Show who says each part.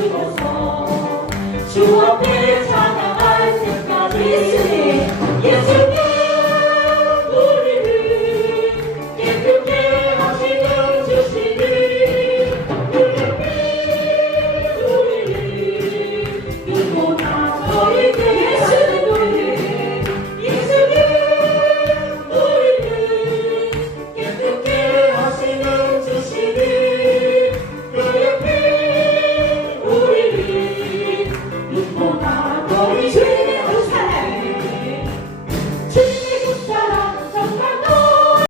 Speaker 1: Jesus.